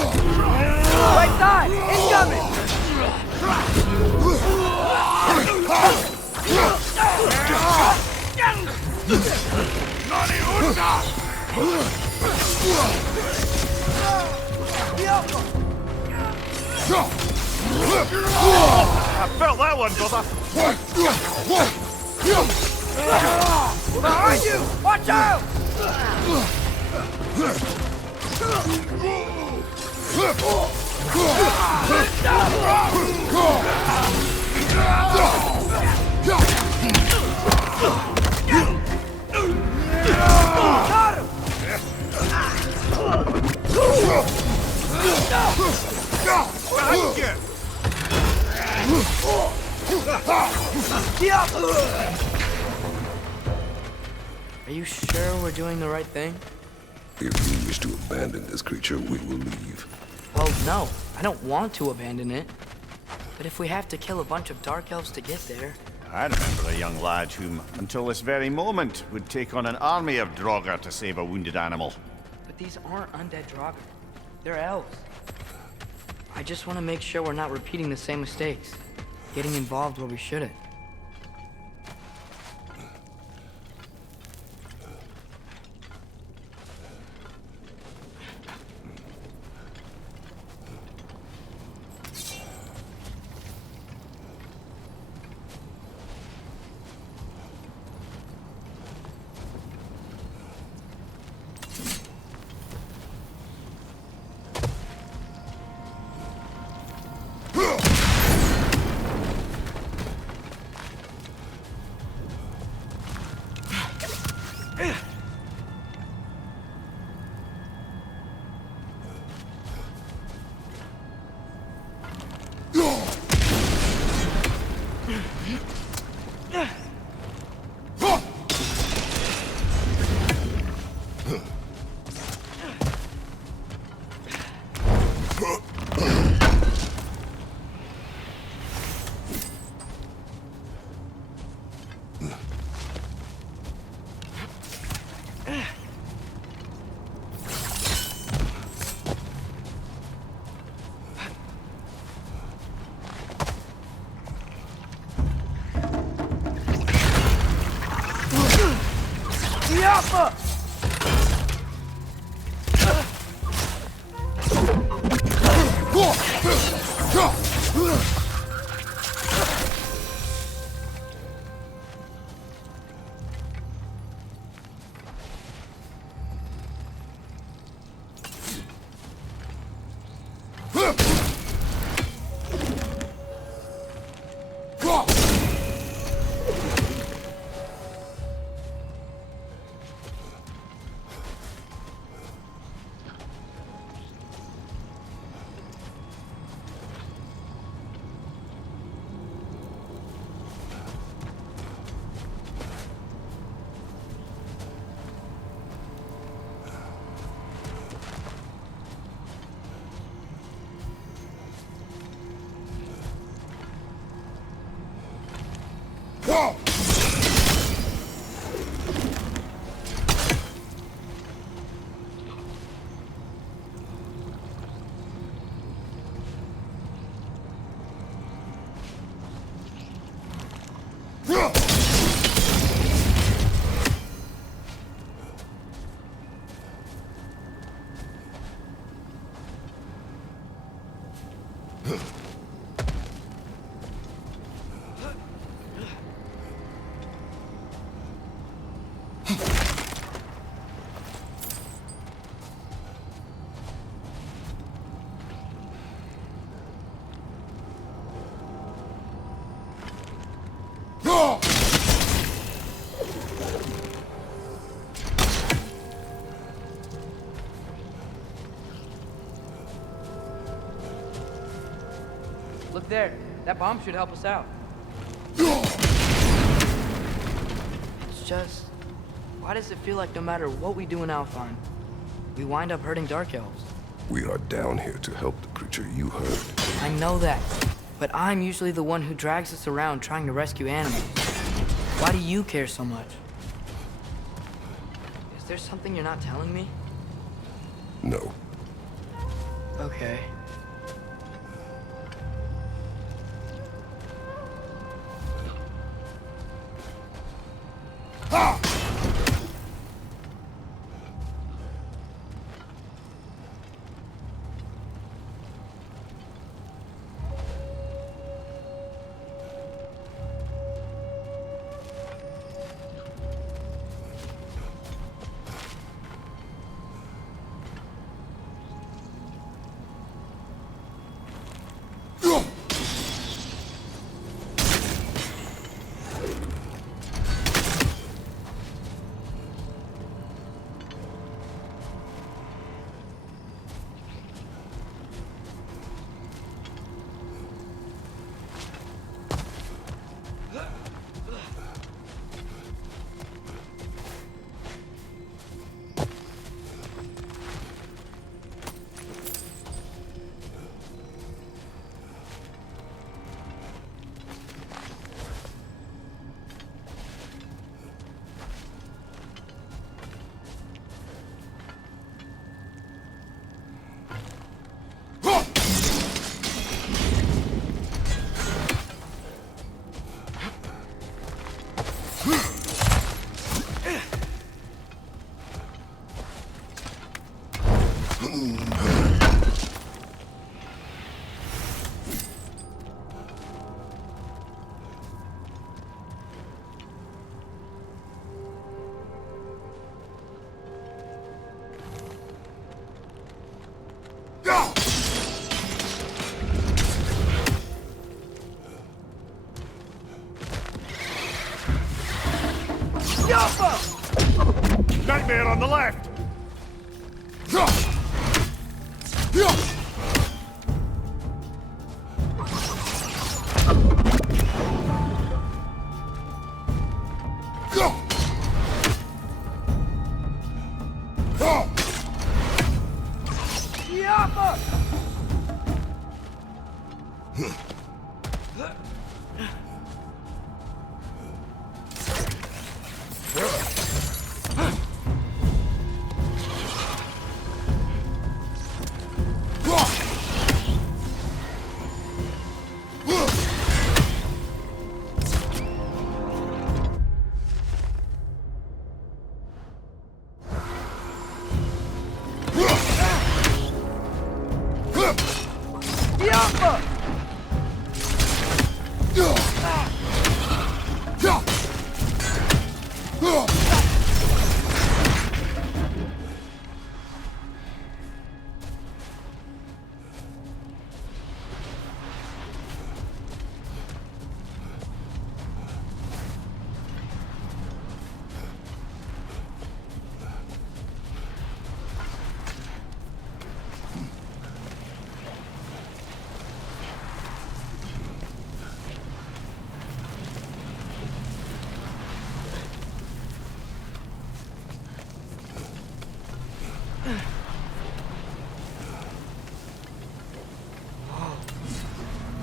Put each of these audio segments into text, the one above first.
Right side! Incoming! I felt that one, brother. Behind you! Watch out! Got him! Behind you. Are you sure we're doing the right thing? If you wish to abandon this creature, we will leave. Well, no. I don't want to abandon it. But if we have to kill a bunch of dark elves to get there... I remember a young lad whom, until this very moment, would take on an army of Draugr to save a wounded animal. But these aren't undead Draugr. They're elves. I just want to make sure we're not repeating the same mistakes. Getting involved where we shouldn't. Look there. That bomb should help us out. It's just... why does it feel like no matter what we do in Alfheim, we wind up hurting Dark Elves? We are down here to help the creature you heard. I know that, but I'm usually the one who drags us around trying to rescue animals. Why do you care so much? Is there something you're not telling me? No. Okay. Nightmare on the left!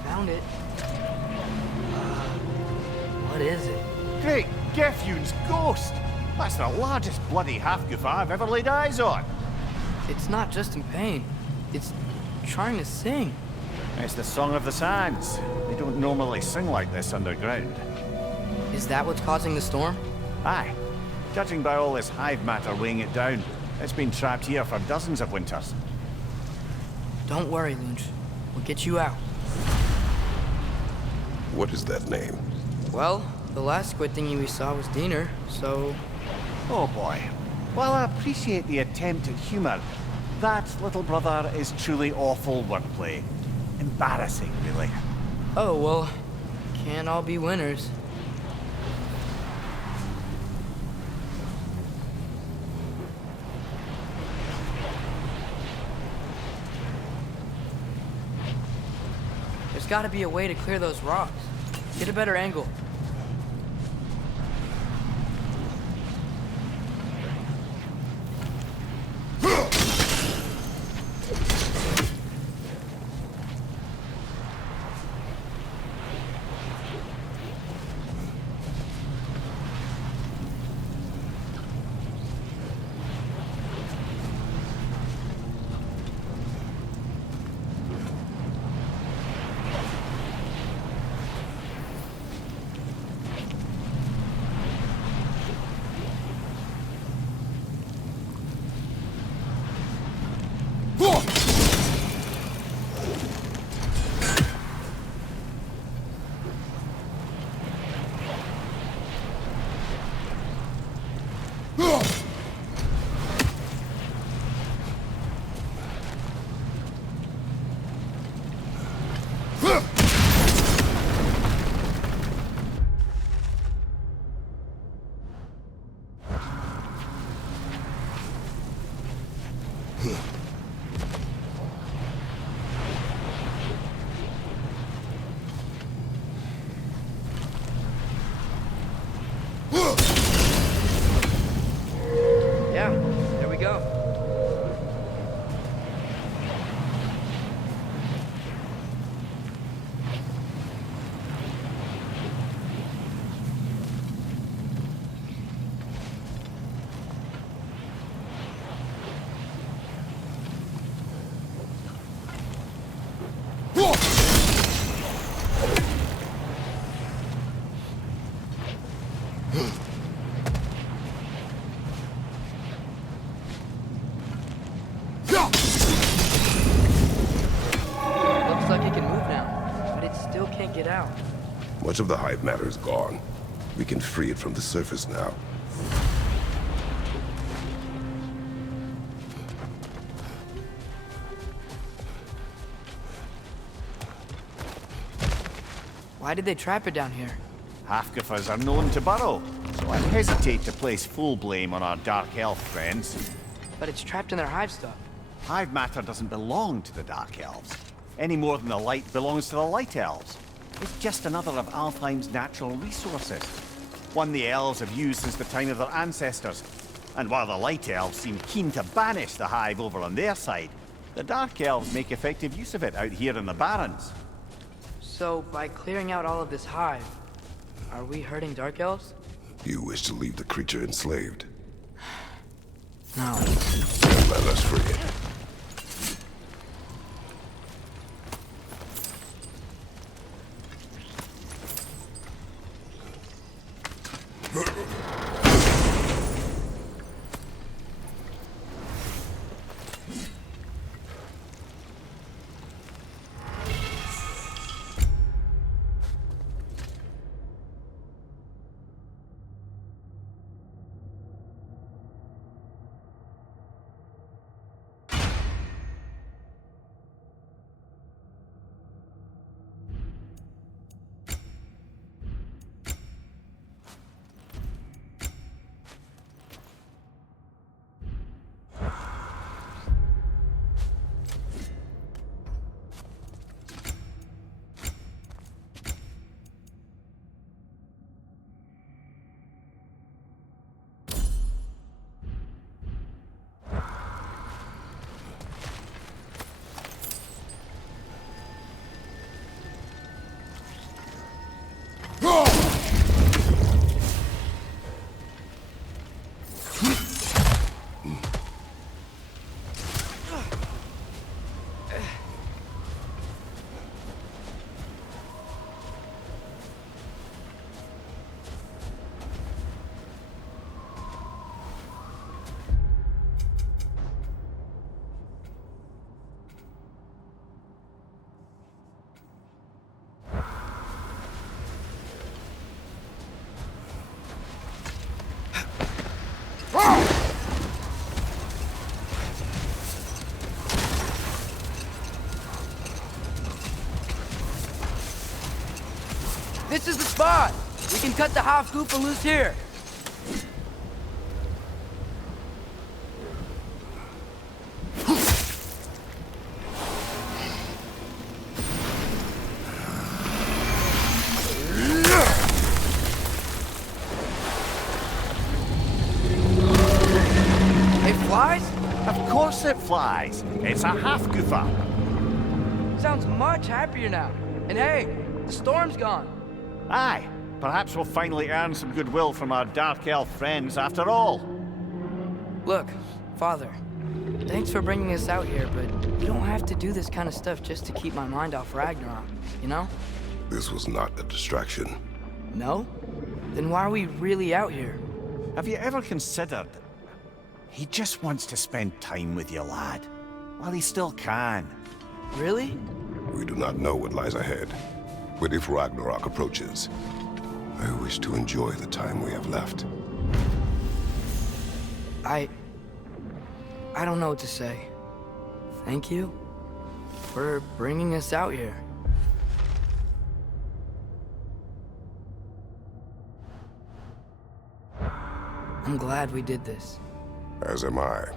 Found it. What is it? Great Gefyun's ghost! That's the largest bloody half-goof I've ever laid eyes on. It's not just in pain. It's trying to sing. It's the Song of the Sands. They don't normally sing like this underground. Is that what's causing the storm? Aye. Judging by all this hive matter weighing it down, it's been trapped here for dozens of winters. Don't worry, Lunch. We'll get you out. What is that name? Well, the last squid thingy we saw was Diener, so... Oh boy. While I appreciate the attempt at humor, that, little brother, is truly awful wordplay. Embarrassing, really. Oh, well, can't all be winners. There's There's gotta be a way to clear those rocks. Get a better angle. Yeah, there we go. Looks like it can move now, but it still can't get out. Much of the hive matter is gone. We can free it from the surface now. Why did they trap it down here? Half-Gophers are known to burrow, so I hesitate to place full blame on our Dark Elf friends. But it's trapped in their hive stuff. Hive matter doesn't belong to the Dark Elves, any more than the light belongs to the Light Elves. It's just another of Alfheim's natural resources, one the Elves have used since the time of their ancestors. And while the Light Elves seem keen to banish the Hive over on their side, the Dark Elves make effective use of it out here in the Barrens. So, by clearing out all of this hive, are we hurting Dark Elves? You wish to leave the creature enslaved. No. Then let us free it. This is the spot! We can cut the half-goofa loose here! Of course it flies. It's a half-goofer. Sounds much happier now. And hey, the storm's gone. Aye, perhaps we'll finally earn some goodwill from our Dark Elf friends after all. Look, Father, thanks for bringing us out here, but you don't have to do this kind of stuff just to keep my mind off Ragnarok, you know? This was not a distraction. No? Then why are we really out here? Have you ever considered... He just wants to spend time with you, lad. While he still can. Really? We do not know what lies ahead. But if Ragnarok approaches, I wish to enjoy the time we have left. I don't know what to say. Thank you for bringing us out here. I'm glad we did this. As am I.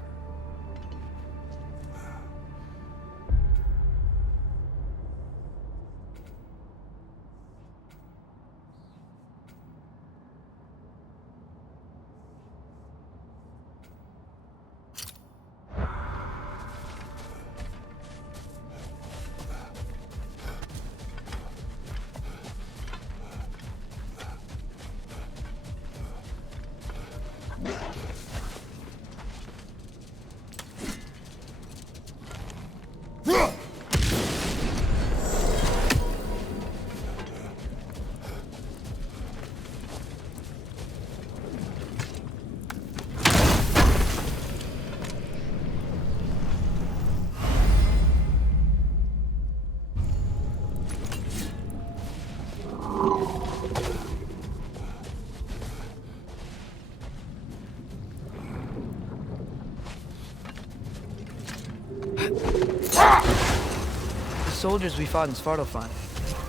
The soldiers we fought in Svartalfheim,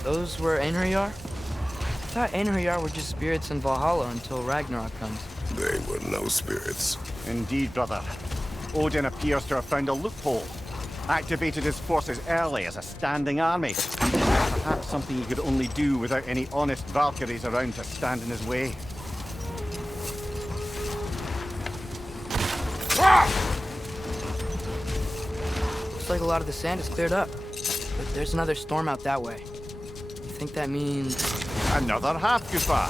those were Einherjar? I thought Einherjar were just spirits in Valhalla until Ragnarok comes. They were no spirits. Indeed, brother. Odin appears to have found a loophole. Activated his forces early as a standing army. Perhaps something he could only do without any honest Valkyries around to stand in his way. Looks like a lot of the sand is cleared up. But there's another storm out that way. You think that means... Another half-goofer.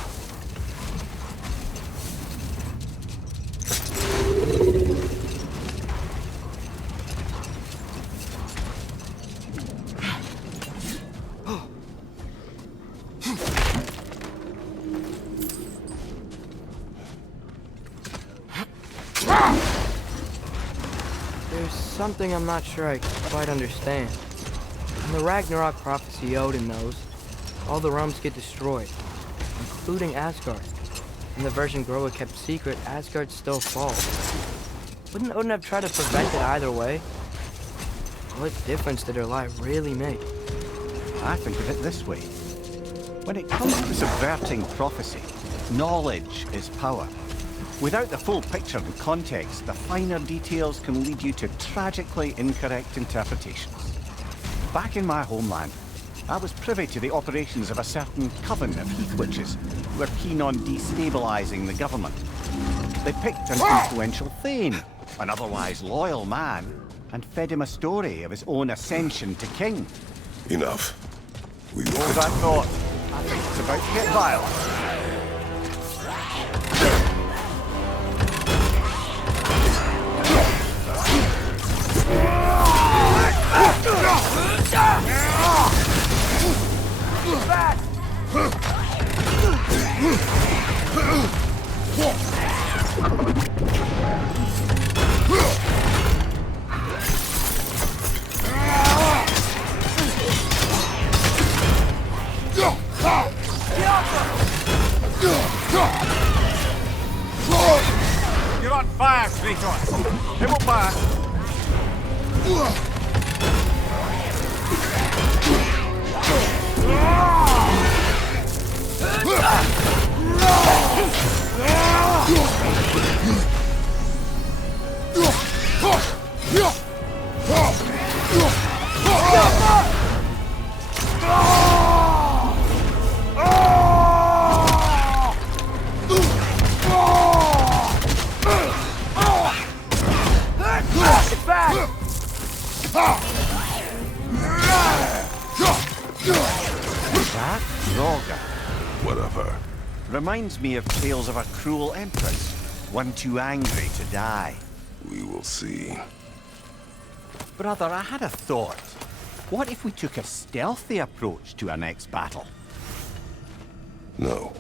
There's something I'm not sure I quite understand. In the Ragnarok prophecy Odin knows, all the realms get destroyed, including Asgard. In the version Groa kept secret, Asgard still falls. Wouldn't Odin have tried to prevent it either way? What difference did her lie really make? I think of it this way. When it comes to subverting prophecy, knowledge is power. Without the full picture and context, the finer details can lead you to tragically incorrect interpretations. Back in my homeland, I was privy to the operations of a certain coven of heath witches who were keen on destabilizing the government. They picked an influential Thane, an otherwise loyal man, and fed him a story of his own ascension to king. Enough. We will Hold that thought. I think it's about to get violent. You're on fire, Kratos. They won't fire. That Roga What of her? reminds me of tales of a cruel empress, one too angry to die. We will see. Brother, I had a thought. What if we took a stealthy approach to our next battle? No.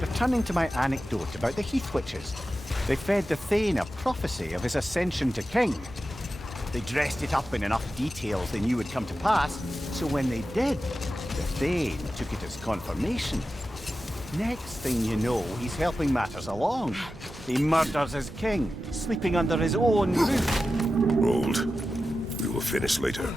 Returning to my anecdote about the Heath Witches, they fed the Thane a prophecy of his ascension to king. They dressed it up in enough details they knew would come to pass, so when they did, the Thane took it as confirmation. Next thing you know, he's helping matters along. He murders his king, sleeping under his own roof. Hold. We will finish later.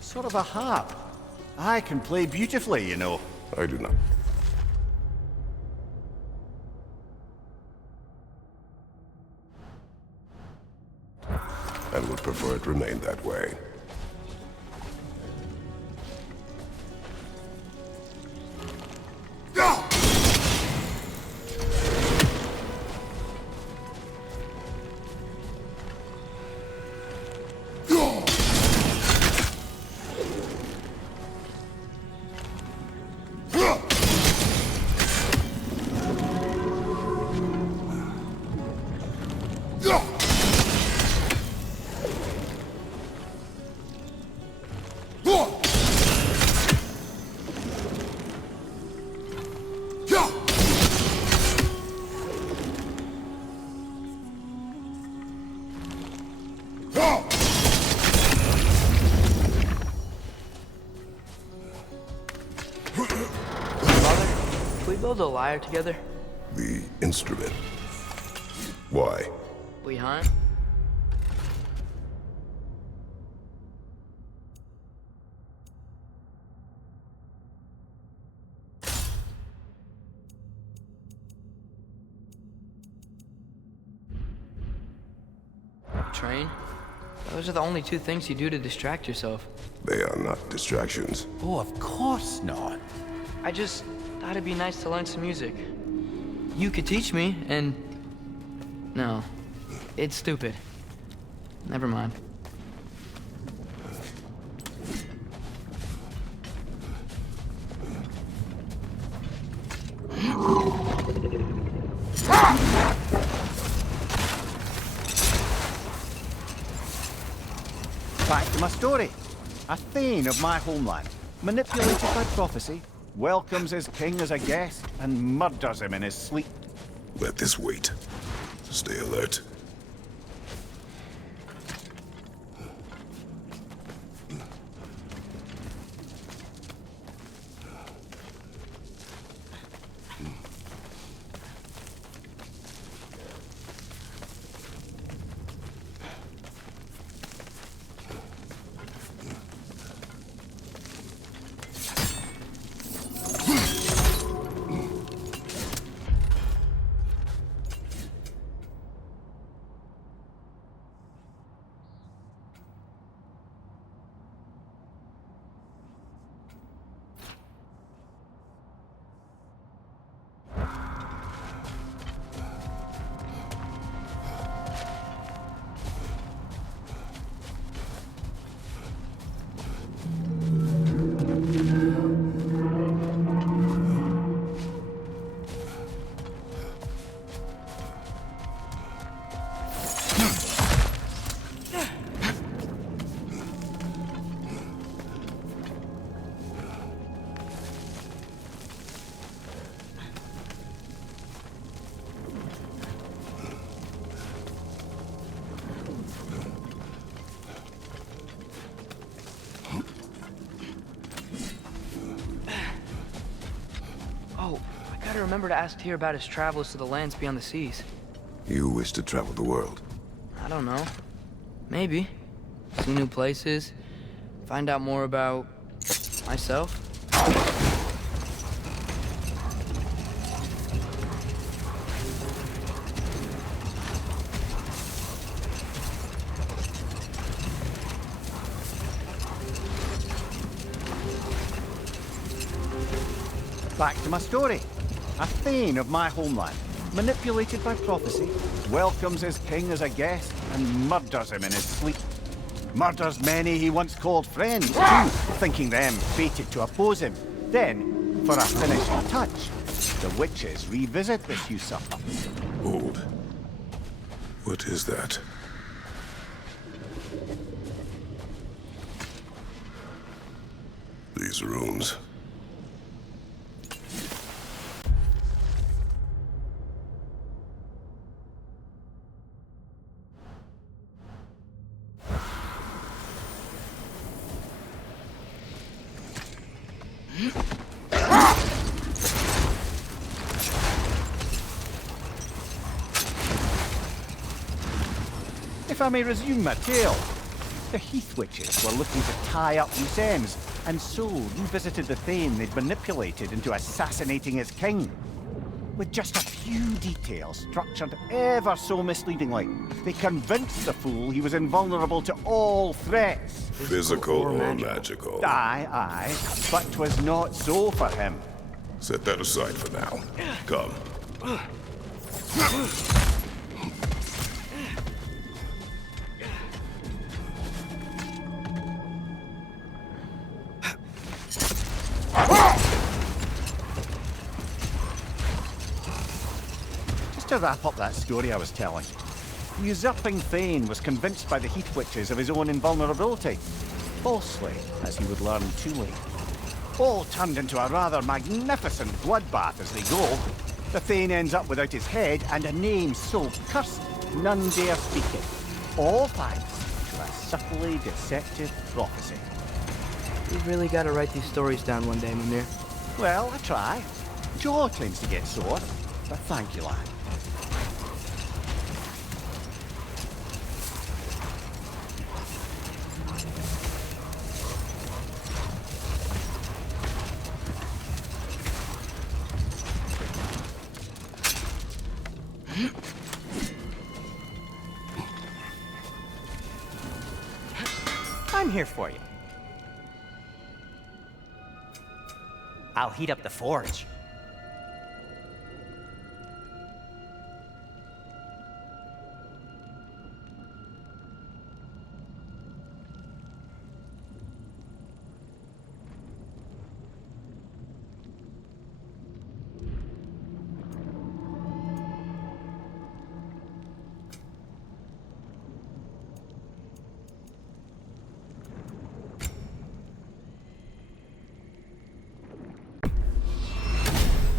Sort of a harp. I can play beautifully, you know. I do not. And would prefer it remain that way. build a lyre together? The instrument. Why? VIII? Train? Those are the only two things you do to distract yourself. They are not distractions. Oh, of course not. I just thought it'd be nice to learn some music. You could teach me, and... No. It's stupid. Never mind. Back to my story. A Thane of my homeland, manipulated by prophecy, welcomes his king as a guest and murders him in his sleep. Let this wait. Stay alert. Oh, I gotta remember to ask Tyr about his travels to the lands beyond the seas. You wish to travel the world. I don't know. Maybe. See new places. Find out more about... myself. Back to my story. A Thane of my homeland, manipulated by prophecy, welcomes his king as a guest and murders him in his sleep. Murders many he once called friends, too, thinking them fated to oppose him. Then, for a finishing touch, the witches revisit this usurper. Hold. What is that? These runes. If I may resume my tale, the Heath Witches were looking to tie up loose ends, and so revisited the Thane they'd manipulated into assassinating his king. With just a few details structured ever so misleadingly, they convinced the fool he was invulnerable to all threats. Physical or magical? Aye, but 'twas not so for him. Set that aside for now. Come. To wrap up that story I was telling, the usurping Thane was convinced by the Heath Witches of his own invulnerability. Falsely, as he would learn too late. All turned into a rather magnificent bloodbath as they go. The Thane ends up without his head and a name so cursed none dare speak it. All thanks to a subtly deceptive prophecy. You've really got to write these stories down one day, Mimir. Well, I try. jaw tends to get sore, but thank you, lad. I'm here for you. I'll heat up the forge.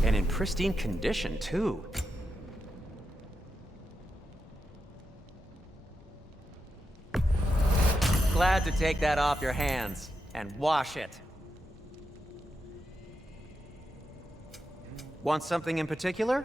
And in pristine condition, too. Glad to take that off your hands and wash it. Want something in particular?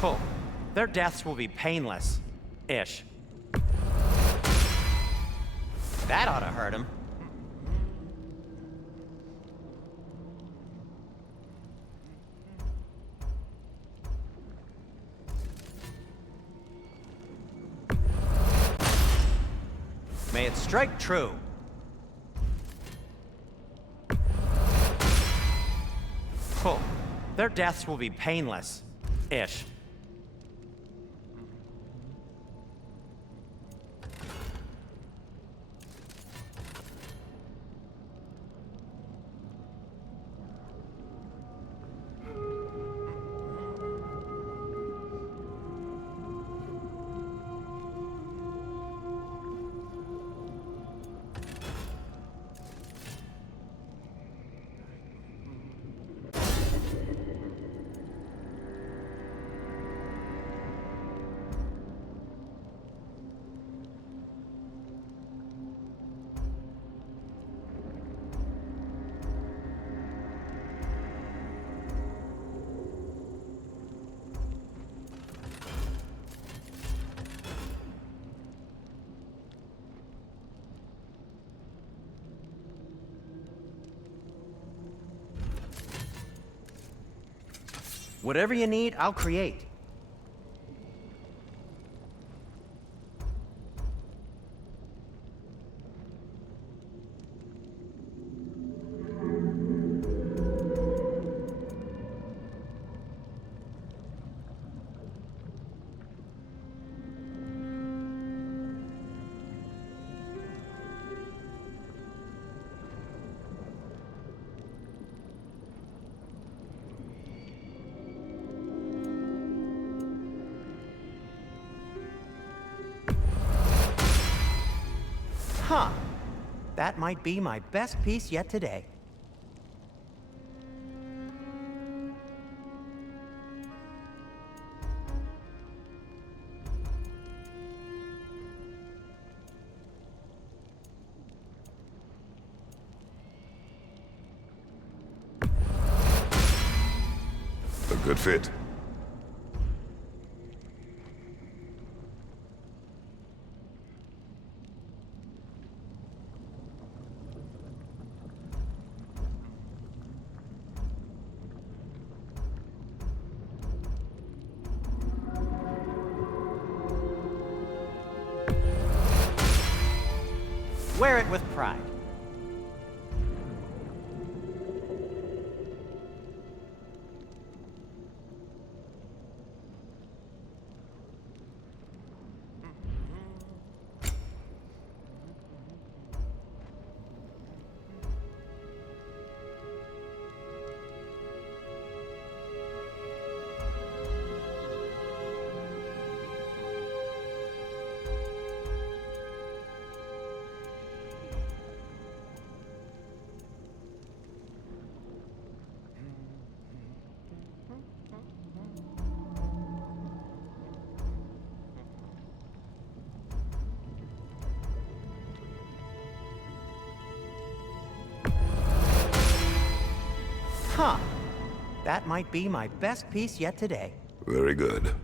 Oh, their deaths will be painless. Ish. That ought to hurt him. May it strike true. Oh, their deaths will be painless. Ish. Whatever you need, I'll create. Huh. That might be my best piece yet today. A good fit. Wear it with pride. Huh. That might be my best piece yet today. Very good.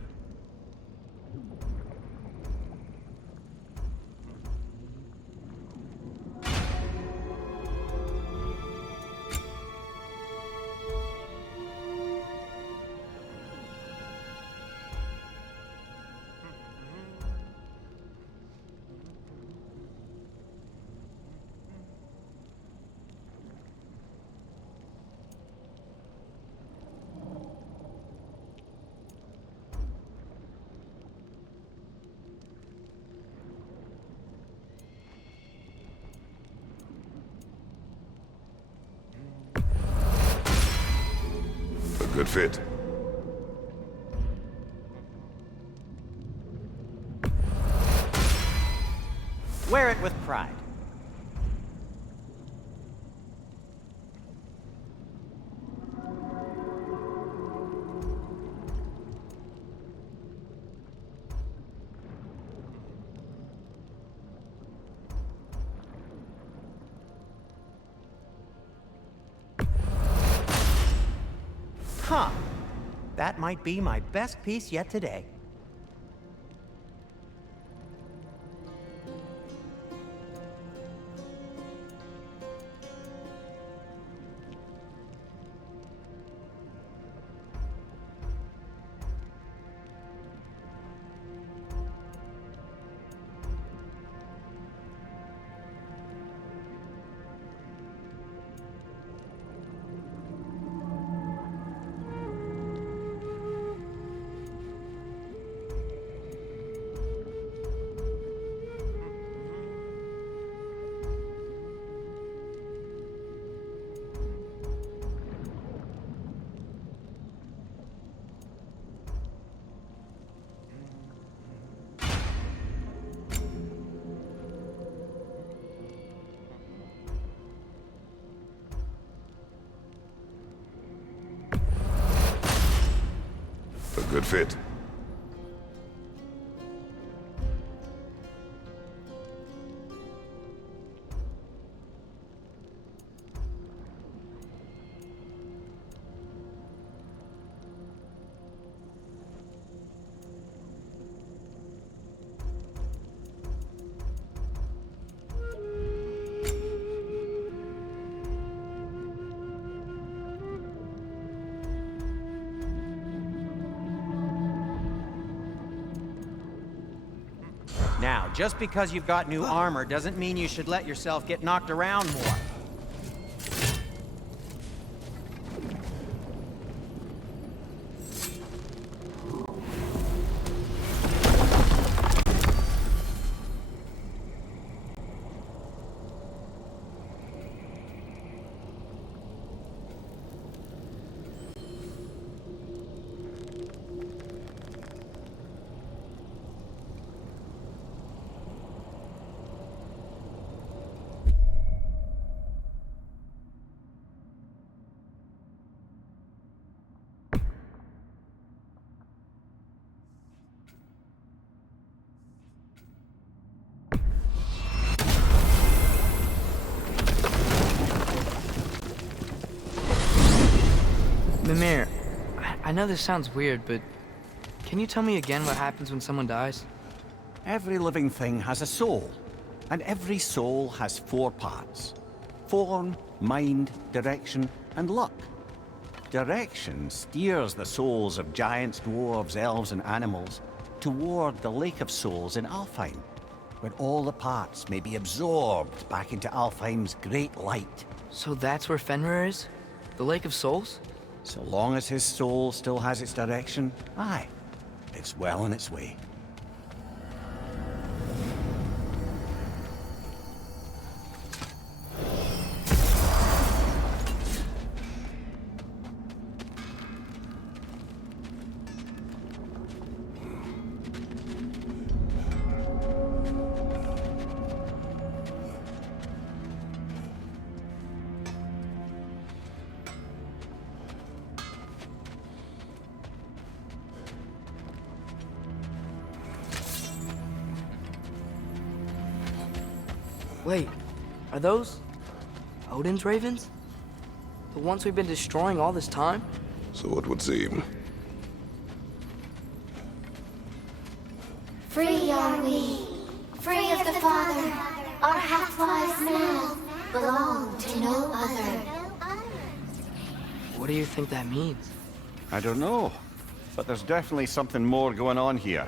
A good fit. Wear it with pride. Huh. That might be my best piece yet today. A good fit. Now, just because you've got new armor doesn't mean you should let yourself get knocked around more. Mimir, I know this sounds weird, but can you tell me again what happens when someone dies? Every living thing has a soul, and every soul has 4 parts. Form, mind, direction, and luck. Direction steers the souls of giants, dwarves, elves, and animals toward the Lake of Souls in Alfheim, where all the parts may be absorbed back into Alfheim's great light. So that's where Fenrir is? The Lake of Souls? So long as his soul still has its direction, aye, it's well on its way. Wait, are those Odin's ravens? The ones we've been destroying all this time? So it would seem. Free are we, free of the Father. Our half-lives now belong to no other. What do you think that means? I don't know, but there's definitely something more going on here.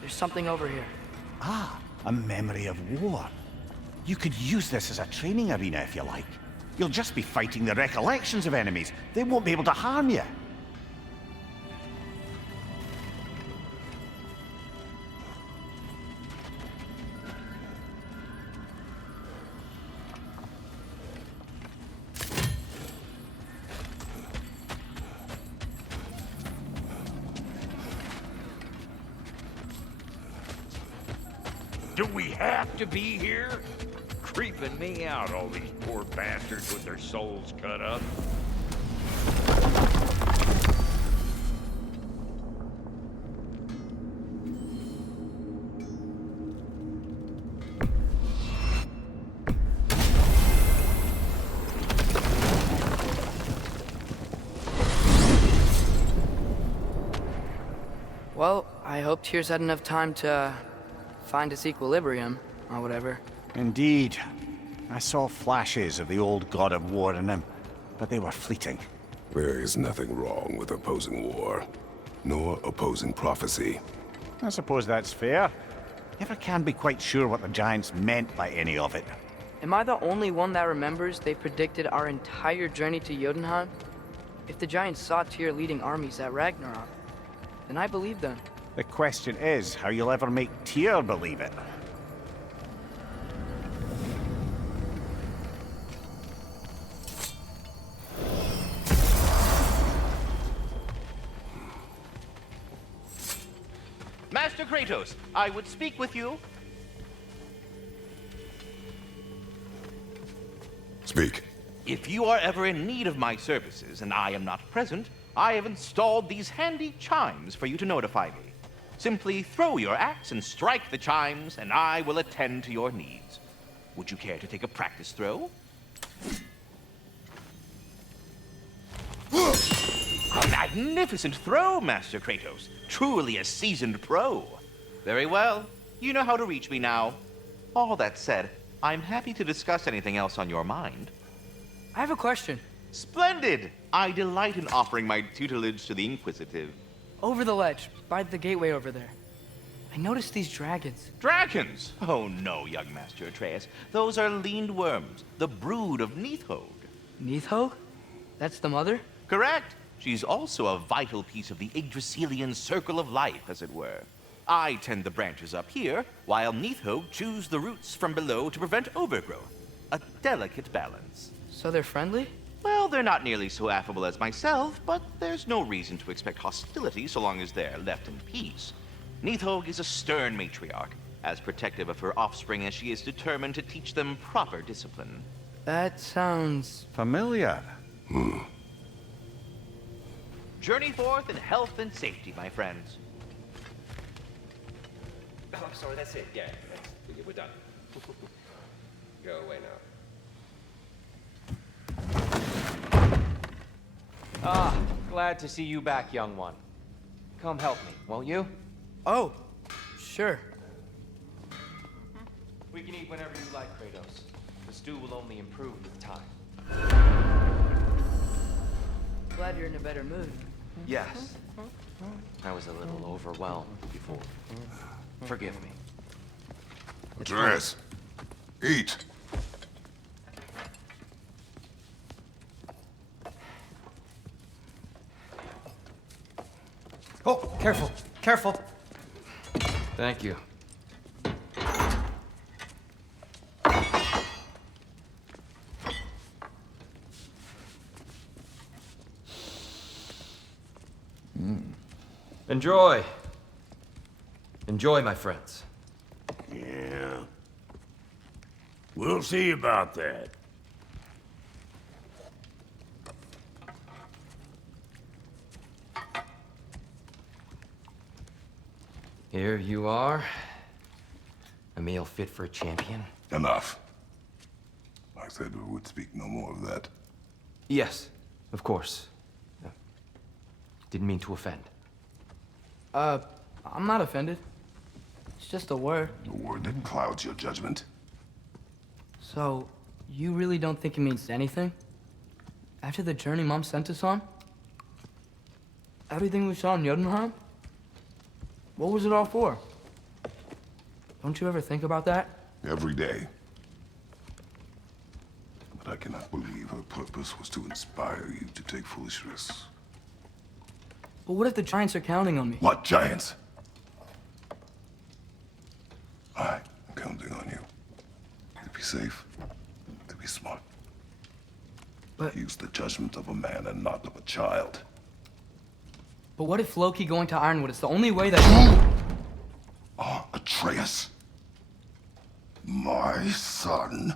There's something over here. Ah, a memory of war. You could use this as a training arena if you like. You'll just be fighting the recollections of enemies. They won't be able to harm you. Do we have to be here? creeping me out, all these poor bastards with their souls cut up. Well, I hope Tyr's had enough time to find its equilibrium, or whatever. Indeed. I saw flashes of the old god of war in him, but they were fleeting. There is nothing wrong with opposing war, nor opposing prophecy. I suppose that's fair. Never can be quite sure what the Giants meant by any of it. Am I the only one that remembers they predicted our entire journey to Jotunheim? If the Giants saw Tyr leading armies at Ragnarok, then I believe them. The question is how you'll ever make Tyr believe it. Master Kratos, I would speak with you. Speak. If you are ever in need of my services and I am not present, I have installed these handy chimes for you to notify me. Simply throw your axe and strike the chimes, and I will attend to your needs. Would you care to take a practice throw? A magnificent throw, Master Kratos. Truly a seasoned pro. Very well. You know how to reach me now. All that said, I'm happy to discuss anything else on your mind. I have a question. Splendid! I delight in offering my tutelage to the inquisitive. Over the ledge, by the gateway over there. I noticed these dragons. Dragons? Oh no, young Master Atreus. Those are leaned worms, the brood of Nidhogg. Nidhogg? That's the mother? Correct. She's also a vital piece of the Yggdrasilian circle of life, as it were. I tend the branches up here, while Nidhogg chews the roots from below to prevent overgrowth. A delicate balance. So they're friendly? Well, they're not nearly so affable as myself, but there's no reason to expect hostility so long as they're left in peace. Nidhogg is a stern matriarch, as protective of her offspring as she is determined to teach them proper discipline. That sounds... Familiar. Journey forth in health and safety, my friends. Oh, I'm sorry, that's it. Yeah, we're done. Go away now. Ah, glad to see you back, young one. Come help me, won't you? Oh, sure. We can eat whenever you like, Kratos. The stew will only improve with time. Glad you're in a better mood. Yes. I was a little overwhelmed before. Forgive me. Atreus, eat. Oh, careful, careful. Thank you. Enjoy. Enjoy, my friends. Yeah. We'll see about that. Here you are. A meal fit for a champion. Enough. I said we would speak no more of that. Yes, of course. Didn't mean to offend. I'm not offended. It's just a word. A word that clouds your judgment. So, you really don't think it means anything? After the journey Mom sent us on? Everything we saw in Jotunheim? What was it all for? Don't you ever think about that? Every day. But I cannot believe her purpose was to inspire you to take foolish risks. But what if the Giants are counting on me? What giants? I'm counting on you. To be safe, to be smart. But Use the judgment of a man and not of a child. what if Loki going to Ironwood is the only way that... Oh, Atreus. My son.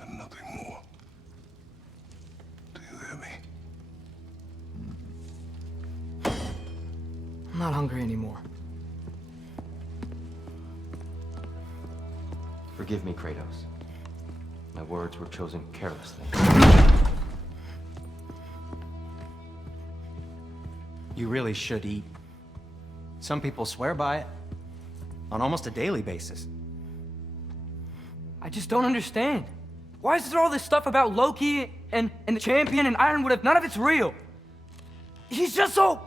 And nothing more. Do you hear me? I'm not hungry anymore. Forgive me, Kratos. My words were chosen carelessly. You really should eat. Some people swear by it. On almost a daily basis. I just don't understand. Why is there all this stuff about Loki and the champion and Ironwood if none of it's real? He's just so...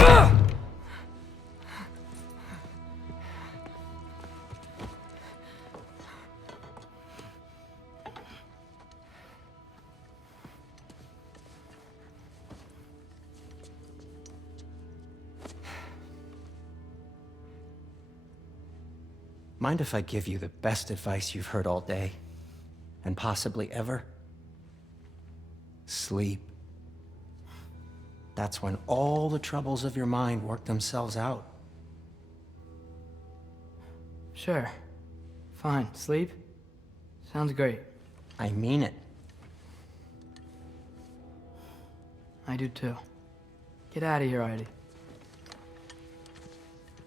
Ugh! Mind if I give you the best advice you've heard all day? And possibly ever? Sleep. That's when all the troubles of your mind work themselves out. Sure. Fine. Sleep? Sounds great. I mean it. I do too. Get out of here, Heidi.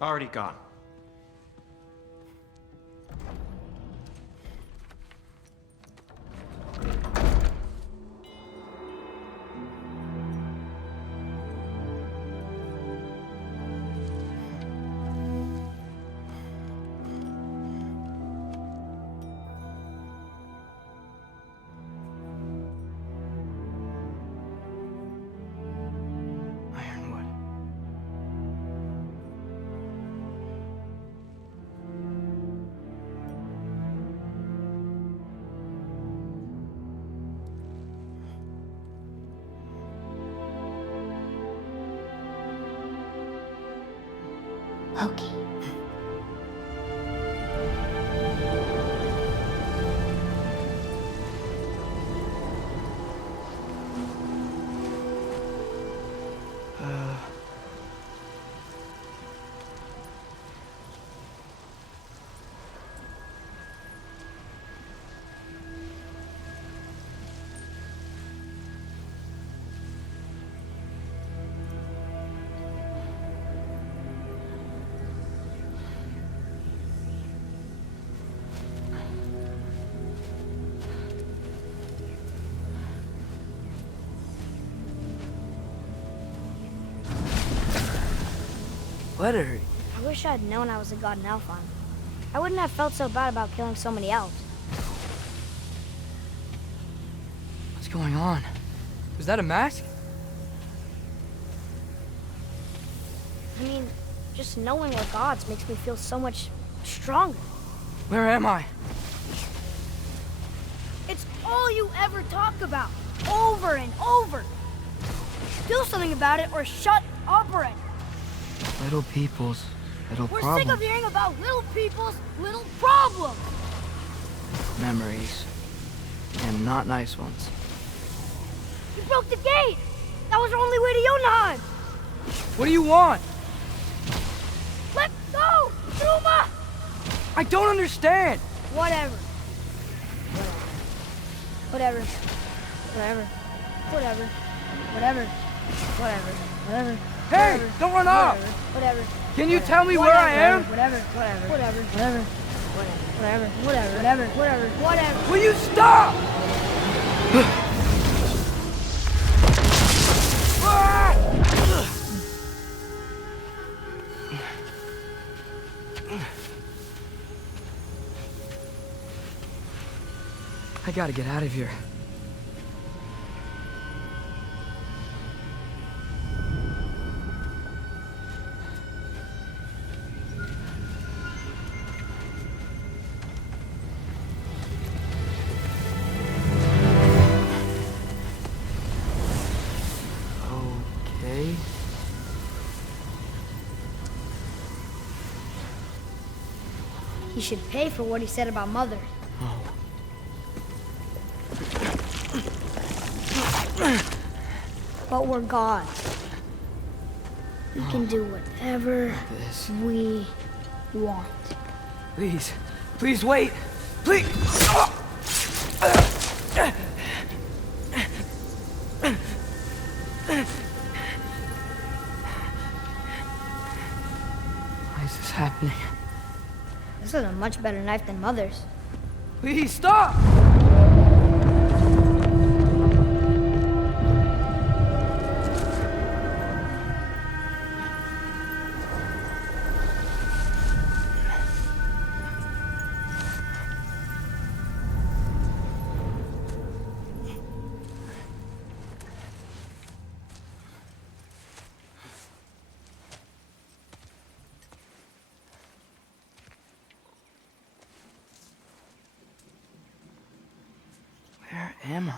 Already gone. Ironwood. Loki. Let her hurry. I wish I had known I was a god in Alfheim. I wouldn't have felt so bad about killing so many elves. What's going on? Was that a mask? I mean, just knowing we're gods makes me feel so much stronger. Where am I? It's all you ever talk about, over and over. Do something about it or shut up already. Little people's little We're problems. sick of hearing about little people's little problems. Memories. And not nice ones. You broke the gate. That was our only way to Jotunheim. What do you want? Let go, Truma! I don't understand. Whatever. Whatever. Whatever. Whatever. Whatever. Whatever. Whatever. Hey, Whatever. don't run off. Whatever. Can you tell me where I am? Whatever. Whatever. Whatever. Whatever. Whatever. Whatever. Whatever. Whatever. Whatever. Will you stop? I gotta get out of here. Okay. He should pay for what he said about Mother. But we're gods. We can do whatever This. we want. Please. Please wait. Please. Why is this happening? This is a much better knife than Mother's. Please stop! Where am I?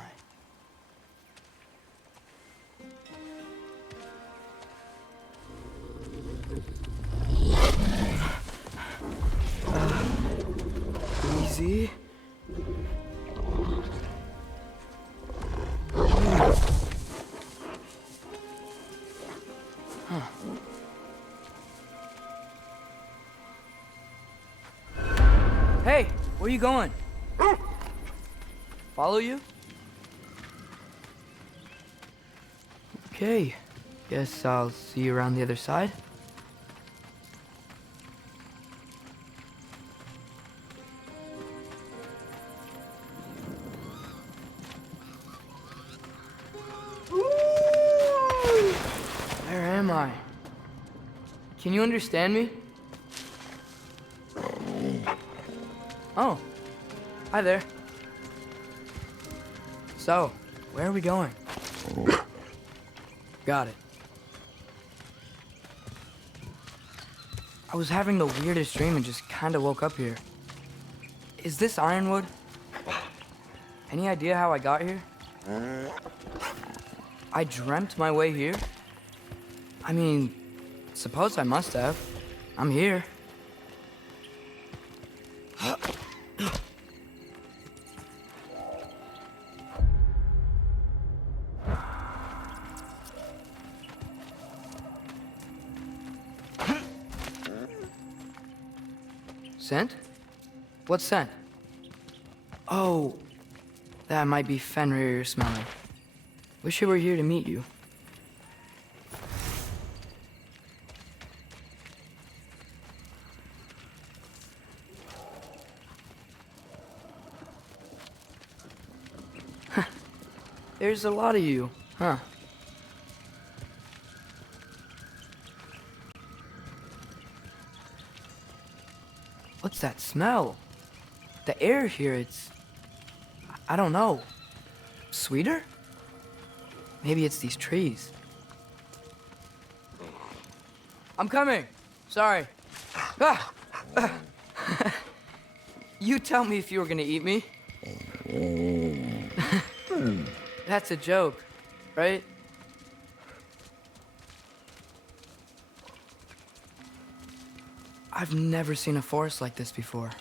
Easy. Hey, where you going? Follow you? Okay, guess I'll see you around the other side. Where am I? Can you understand me? Oh, hi there. So, where are we going? Got it. I was having the weirdest dream and just kinda woke up here. Is this Ironwood? Any idea how I got here? I dreamt my way here? I mean, suppose I must have. I'm here. Scent? What scent? Oh, that might be Fenrir you're smelling. Wish I were here to meet you. There's a lot of you, huh? What's that smell? The air here, I don't know. Sweeter? Maybe it's these trees. I'm coming. Sorry. Ah. You tell me if you were gonna eat me. That's a joke, right? I've never seen a forest like this before.